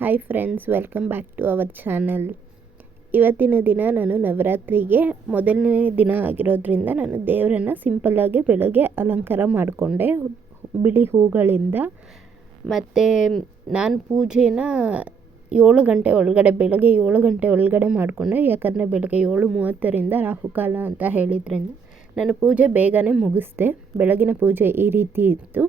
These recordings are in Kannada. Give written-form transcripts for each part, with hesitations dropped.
Hi friends, welcome back to our channel. ಇವತ್ತಿನ ದಿನ ನಾನು ನವರಾತ್ರಿಗೆ ಮೊದಲನೇ ದಿನ ಆಗಿರೋದ್ರಿಂದ ನಾನು ದೇವರನ್ನು ಸಿಂಪಲ್ಲಾಗಿ ಬೆಳಗ್ಗೆ ಅಲಂಕಾರ ಮಾಡಿಕೊಂಡೆ ಬಿಳಿ ಹೂಗಳಿಂದ. ಮತ್ತು ನಾನು ಪೂಜೆನ 7 ಗಂಟೆ ಒಳಗಡೆ ಬೆಳಗ್ಗೆ 7 ಗಂಟೆ ಒಳಗಡೆ ಮಾಡಿಕೊಂಡೆ. ಯಾಕಂದರೆ ಬೆಳಗ್ಗೆ 7:30ರಿಂದ ರಾಹುಕಾಲ ಅಂತ ಹೇಳಿದ್ರಿಂದ ನಾನು ಪೂಜೆ ಬೇಗನೆ ಮುಗಿಸ್ದೆ. ಬೆಳಗಿನ ಪೂಜೆ ಈ ರೀತಿ ಇತ್ತು.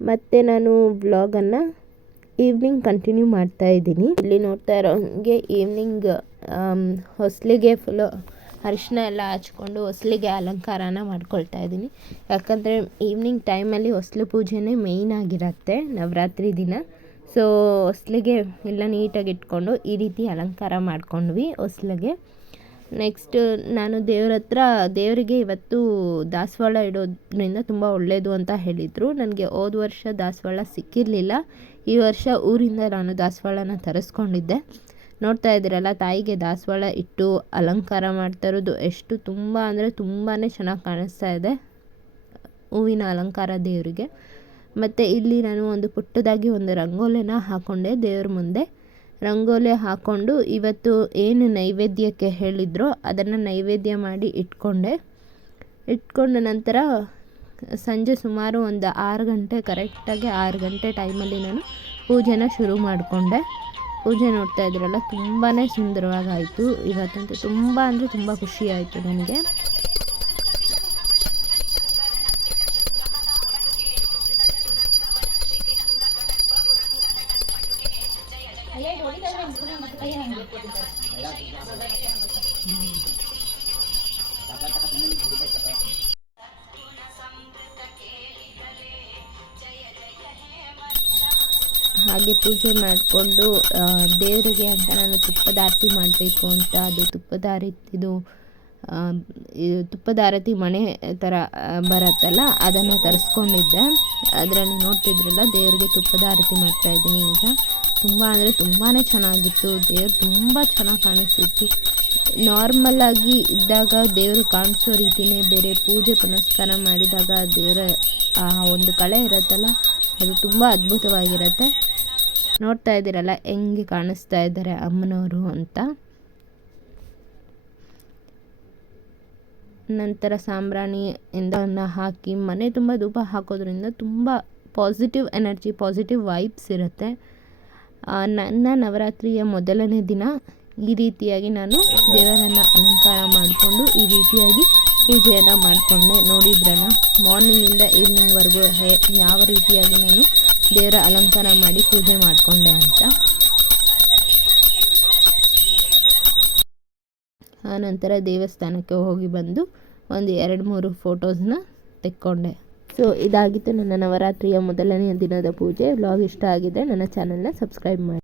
ಮತ್ತು ನಾನು ವ್ಲಾಗನ್ನು ಈವ್ನಿಂಗ್ ಕಂಟಿನ್ಯೂ ಮಾಡ್ತಾ ಇದ್ದೀನಿ. ಇಲ್ಲಿ ನೋಡ್ತಾ ಇರೋ ಹಾಗೆ ಈವ್ನಿಂಗ್ ಹೊಸಲಿಗೆ ಫುಲ್ಲು ಅರಿಶಿನ ಎಲ್ಲ ಹಚ್ಕೊಂಡು ಹೊಸಲಿಗೆ ಅಲಂಕಾರನ ಮಾಡ್ಕೊಳ್ತಾ ಇದ್ದೀನಿ. ಯಾಕಂದರೆ ಈವ್ನಿಂಗ್ ಟೈಮಲ್ಲಿ ಹೊಸಲು ಪೂಜೆನೇ ಮೇಯ್ನ್ ಆಗಿರುತ್ತೆ ನವರಾತ್ರಿ ದಿನ. ಸೊ ಹೊಸಲಿಗೆ ಎಲ್ಲ ನೀಟಾಗಿ ಇಟ್ಕೊಂಡು ಈ ರೀತಿ ಅಲಂಕಾರ ಮಾಡ್ಕೊಂಡ್ವಿ ಹೊಸಲಿಗೆ. ನೆಕ್ಸ್ಟ್ ನಾನು ದೇವರಿಗೆ ಇವತ್ತು ದಾಸವಾಳ ಇಡೋದ್ರಿಂದ ತುಂಬ ಒಳ್ಳೆಯದು ಅಂತ ಹೇಳಿದರು. ನನಗೆ ಹೋದ ವರ್ಷ ದಾಸವಾಳ ಸಿಕ್ಕಿರಲಿಲ್ಲ. ಈ ವರ್ಷ ಊರಿಂದ ನಾನು ದಾಸವಾಳನ ತರಿಸ್ಕೊಂಡಿದ್ದೆ. ನೋಡ್ತಾ ಇದ್ದೀರಲ್ಲ, ತಾಯಿಗೆ ದಾಸವಾಳ ಇಟ್ಟು ಅಲಂಕಾರ ಮಾಡ್ತಾ ಇರೋದು ಎಷ್ಟು ತುಂಬ ಅಂದರೆ ತುಂಬಾ ಚೆನ್ನಾಗಿ ಕಾಣಿಸ್ತಾ ಇದೆ ಹೂವಿನ ಅಲಂಕಾರ ದೇವರಿಗೆ. ಮತ್ತು ಇಲ್ಲಿ ನಾನು ಒಂದು ಪುಟ್ಟದಾಗಿ ಒಂದು ರಂಗೋಲಿನ ಹಾಕ್ಕೊಂಡೆ ದೇವ್ರ ಮುಂದೆ. ರಂಗೋಲಿ ಹಾಕ್ಕೊಂಡು ಇವತ್ತು ಏನು ನೈವೇದ್ಯಕ್ಕೆ ಹೇಳಿದ್ರೋ ಅದನ್ನು ನೈವೇದ್ಯ ಮಾಡಿ ಇಟ್ಕೊಂಡ ನಂತರ ಸಂಜೆ ಸುಮಾರು ಒಂದು 6 ಗಂಟೆ, ಕರೆಕ್ಟಾಗಿ 6 ಗಂಟೆ ಟೈಮಲ್ಲಿ ನಾನು ಪೂಜೆನ ಶುರು ಮಾಡಿಕೊಂಡೆ. ಪೂಜೆ ನೋಡ್ತಾ ಇದ್ರಲ್ಲ, ತುಂಬಾ ಸುಂದರವಾಗಾಯಿತು. ಇವತ್ತಂತೂ ತುಂಬ ಅಂದರೆ ತುಂಬ ಖುಷಿ ಆಯಿತು ನನಗೆ. ಹಾಗೆ ಪೂಜೆ ಮಾಡಿಕೊಂಡು ದೇವರಿಗೆ ಅಂತ ನಾನು ತುಪ್ಪದ ಆರತಿ ಮಾಡಬೇಕು ಅಂತ, ಅದು ತುಪ್ಪದ ಆರತಿ ಮಣೆ ಥರ ಬರುತ್ತಲ್ಲ, ಅದನ್ನು ತರಿಸ್ಕೊಂಡಿದ್ದೆ. ಅದರಲ್ಲಿ ನೋಡ್ತಿದ್ರಲ್ಲ, ದೇವರಿಗೆ ತುಪ್ಪದ ಆರತಿ ಮಾಡ್ತಾಯಿದ್ದೀನಿ ಈಗ. ತುಂಬ ಅಂದರೆ ತುಂಬಾ ಚೆನ್ನಾಗಿತ್ತು. ದೇವ್ರು ತುಂಬ ಚೆನ್ನಾಗಿ ಕಾಣಿಸ್ತಿತ್ತು. ನಾರ್ಮಲಾಗಿ ಇದ್ದಾಗ ದೇವರು ಕಾಣಿಸೋ ರೀತಿಯೇ ಬೇರೆ. ಪೂಜೆ ಪುನಸ್ಕಾರ ಮಾಡಿದಾಗ ದೇವರ ಒಂದು ಕಳೆ ಇರುತ್ತಲ್ಲ, ಅದು ತುಂಬ ಅದ್ಭುತವಾಗಿರುತ್ತೆ. ನೋಡ್ತಾ ಇದ್ದೀರಲ್ಲ ಹೆಂಗೆ ಕಾಣಿಸ್ತಾ ಇದ್ದಾರೆ ಅಮ್ಮನವರು ಅಂತ. ನಂತರ ಸಾಂಬ್ರಾಣಿಯಿಂದ ಹಾಕಿ ಮನೆ ತುಂಬ ಧೂಪ ಹಾಕೋದ್ರಿಂದ ತುಂಬ ಪಾಸಿಟಿವ್ ಎನರ್ಜಿ, ಪಾಸಿಟಿವ್ ವೈಬ್ಸ್ ಇರುತ್ತೆ. ನನ್ನ ನವರಾತ್ರಿಯ ಮೊದಲನೇ ದಿನ ಈ ರೀತಿಯಾಗಿ ನಾನು ದೇವರನ್ನು ಅಲಂಕಾರ ಮಾಡಿಕೊಂಡು ಈ ರೀತಿಯಾಗಿ ಪೂಜೆಯನ್ನು ಮಾಡಿಕೊಂಡೆ. ನೋಡಿದ್ರಲ್ಲ, ಮಾರ್ನಿಂಗಿಂದ ಈವ್ನಿಂಗ್ವರೆಗೂ ಯಾವ ರೀತಿಯಾಗಿ ನಾನು ದೇವರ ಅಲಂಕಾರ ಮಾಡಿ ಪೂಜೆ ಮಾಡಿಕೊಂಡೆ ಅಂತ. ಆನಂತರ ದೇವಸ್ಥಾನಕ್ಕೆ ಹೋಗಿ ಬಂದು ಒಂದು 2-3 ಫೋಟೋಸ್ನ ತೆಕ್ಕೊಂಡೆ. ಸೊ ಇದಾಗಿತ್ತು ನನ್ನ ನವರಾತ್ರಿಯ ಮೊದಲನೆಯ ದಿನದ ಪೂಜೆ. ವ್ಲಾಗ್ ಇಷ್ಟ ಆಗಿದೆ ನನ್ನ ಚಾನಲ್ನ ಸಬ್ಸ್ಕ್ರೈಬ್ ಮಾಡಿ.